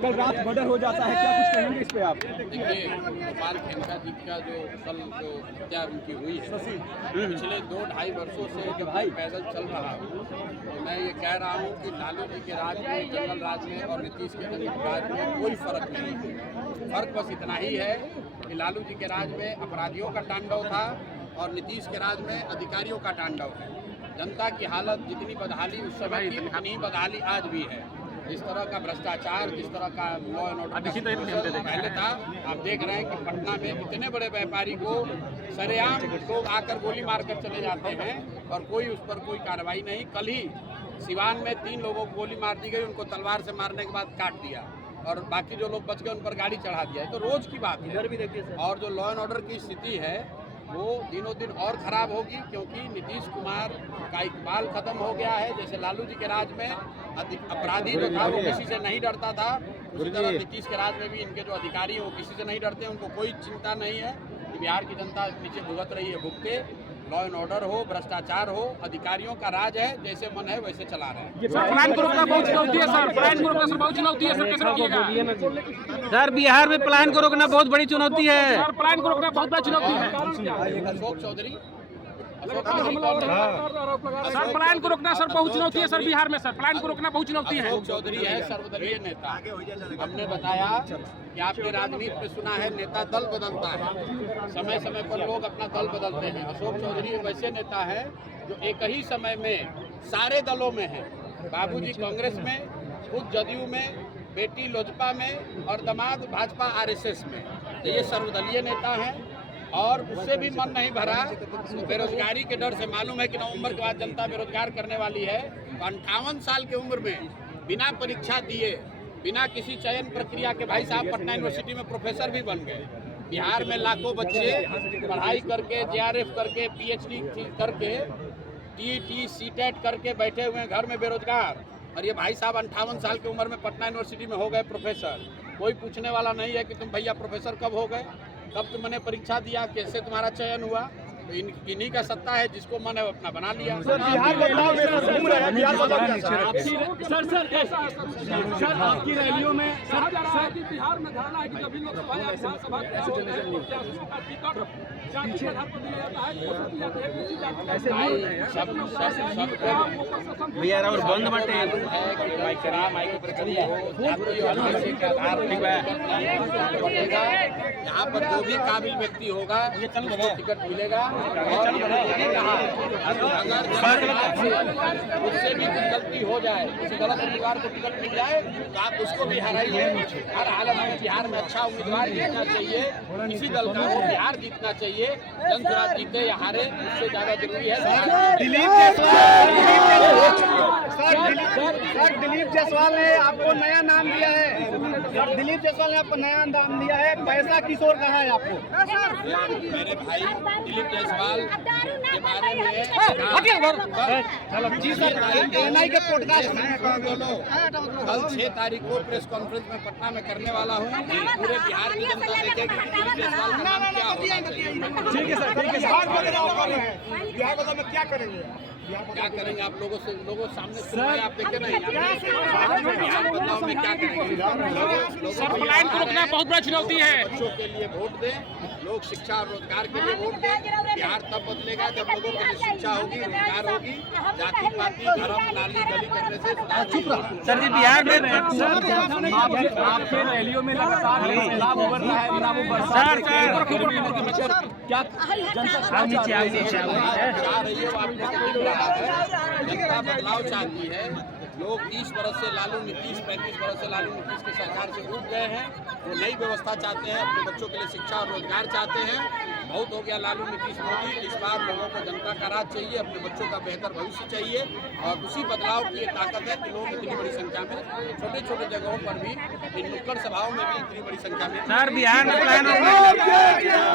कल रात मर्डर हो जाता है, क्या कुछ कहेंगे इस पे आप? देखिए, गोपाल खेमका जी का जो हत्या उनकी हुई है, पिछले 2-2.5 वर्षों से जब भाई पैदल चल रहा हूँ तो मैं ये कह रहा हूँ कि लालू जी के राज में, जंगल राज में और नीतीश के राज में कोई फर्क नहीं है। फर्क बस इतना ही है कि लालू जी के राज में अपराधियों का तांडव था और नीतीश के राज में अधिकारियों का तांडव है। जनता की हालत जितनी बदहाली उस समय थी उतनी बदहाली आज भी है। जिस तरह का भ्रष्टाचार, जिस तरह का लॉ एंड ऑर्डर पहले था, आप देख रहे हैं कि पटना में इतने बड़े व्यापारी को सरेआम लोग आकर गोली मारकर चले जाते हैं और कोई उस पर कोई कार्रवाई नहीं। कल ही सिवान में 3 लोगों को गोली मार दी गई, उनको तलवार से मारने के बाद काट दिया और बाकी जो लोग बच गए उन पर गाड़ी चढ़ा दिया है। तो रोज की बात है। और जो लॉ एंड ऑर्डर की स्थिति है वो दिनों दिन और ख़राब होगी, क्योंकि नीतीश कुमार का इकबाल ख़त्म हो गया है। जैसे लालू जी के राज में अपराधी जो था वो किसी से नहीं डरता था, उसी तरह नीतीश के राज में भी इनके जो अधिकारी हैं वो किसी से नहीं डरते, उनको कोई चिंता नहीं है कि बिहार की जनता नीचे भुगत रही है भुगते। लॉ एंड ऑर्डर हो, भ्रष्टाचार हो, अधिकारियों का राज है, जैसे मन है वैसे चला रहे हैं। प्लान को रोकना बहुत चुनौती है सर, प्लान को रोकना बहुत चुनौती है सर, कैसे रोकिएगा? सर बिहार में प्लान को रोकना बहुत बड़ी चुनौती है सर, प्लान को रोकना बहुत बड़ी चुनौती है। अशोक चौधरी सर, प्लान को रोकना सर बहुत चुनौती है सर, बिहार में सर प्लान को रोकना बहुत चुनौती है। अशोक चौधरी है सर्वदलीय नेता। हमने बताया कि आपने राजनीति में सुना है नेता दल बदलता है, समय समय पर लोग अपना दल बदलते हैं। अशोक चौधरी वैसे नेता है जो एक ही समय में सारे दलों में है। बाबूजी कांग्रेस में, खुद जदयू में, बेटी लोजपा में और दामाद भाजपा आरएसएस में। ये सर्वदलीय नेता है और उससे भी मन नहीं भरा। बेरोजगारी के डर से मालूम है कि नवंबर के बाद जनता बेरोजगार करने वाली है। 58 साल की उम्र में बिना परीक्षा दिए, बिना किसी चयन प्रक्रिया के भाई साहब पटना यूनिवर्सिटी में प्रोफेसर भी बन गए। बिहार में लाखों बच्चे पढ़ाई करके, जेआरएफ करके, पीएचडी करके, टीईटी, सीटेट करके बैठे हुए हैं घर में बेरोजगार, और ये भाई साहब 58 साल की उम्र में पटना यूनिवर्सिटी में हो गए प्रोफेसर। कोई पूछने वाला नहीं है कि तुम भैया प्रोफेसर कब हो गए, कब तुमने परीक्षा दिया, कैसे तुम्हारा चयन हुआ। तो इन्हीं का सत्ता है, जिसको मन है अपना बना लिया। सर आपकी रैलियों में बिहार में धारणा है कि जब लोकसभा या विधानसभा प्रत्याशियों का टिकट जाति के आधार पर दिया जाता है, भैया और बंद बाटे यहाँ पर जो भी काबिल व्यक्ति होगा उसको टिकट मिलेगा। और अगर उससे भी कुछ गलती हो जाए, किसी गलत उम्मीदवार को टिकट मिल जाए तो आप उसको भी हराइए। हर हालत में बिहार में अच्छा उम्मीदवार जीतना चाहिए, किसी दल का हो बिहार जीतना चाहिए। जनसुराज जीते या हारे उससे ज्यादा जरूरी है। दिलीप जायसवाल ने आपको नया नाम दिया है। दिलीप जायसवाल ने आपको नया नाम दिया है, पैसा किशोर कहा है आपको। मेरे भाई दिलीप जायसवाल के बारे में के पॉडकास्ट कल 6 तारीख को प्रेस कॉन्फ्रेंस में पटना में करने वाला हूँ। पूरे बिहार की जनता देखेगी कि दिलीप जायसवाल का नाम क्या होगा। ठीक है सर, ठीक है। बिहार बदलाव में क्या करेंगे? क्या करेंगे आप लोगों सामने सुन रहे हैं, आप देखे नहीं बिहार बदलाव में क्या करेंगे। सर प्लान को रोकना बहुत बड़ी चुनौती है। बच्चों के लिए वोट दें, लोग शिक्षा और रोजगार के लिए वोट दें। बिहार तब बदलेगा जब लोगों के लिए शिक्षा होगी, रोजगार होगी, जाति पाति धर्म नाली गली करने से। सर जी बिहार में आपके रैलियों में लगातार सैलाब उभर रहा है, क्या जनता बदलाव चाहती है। लोग 30 बरस से लालू नीतीश, 35 बरस से लालू नीतीश की सरकार से उठ गए हैं। वो नई व्यवस्था चाहते हैं, अपने बच्चों के लिए शिक्षा और रोजगार चाहते हैं। बहुत हो गया लालू नीतीश मोदी। इस बार लोगों को जनता का राज चाहिए, अपने बच्चों का बेहतर भविष्य चाहिए, और उसी बदलाव की ये ताकत है कि लोग इतनी बड़ी संख्या में छोटे छोटे जगहों पर भी, इन नुक्कड़ सभाओं में भी इतनी बड़ी संख्या में सर बिहार में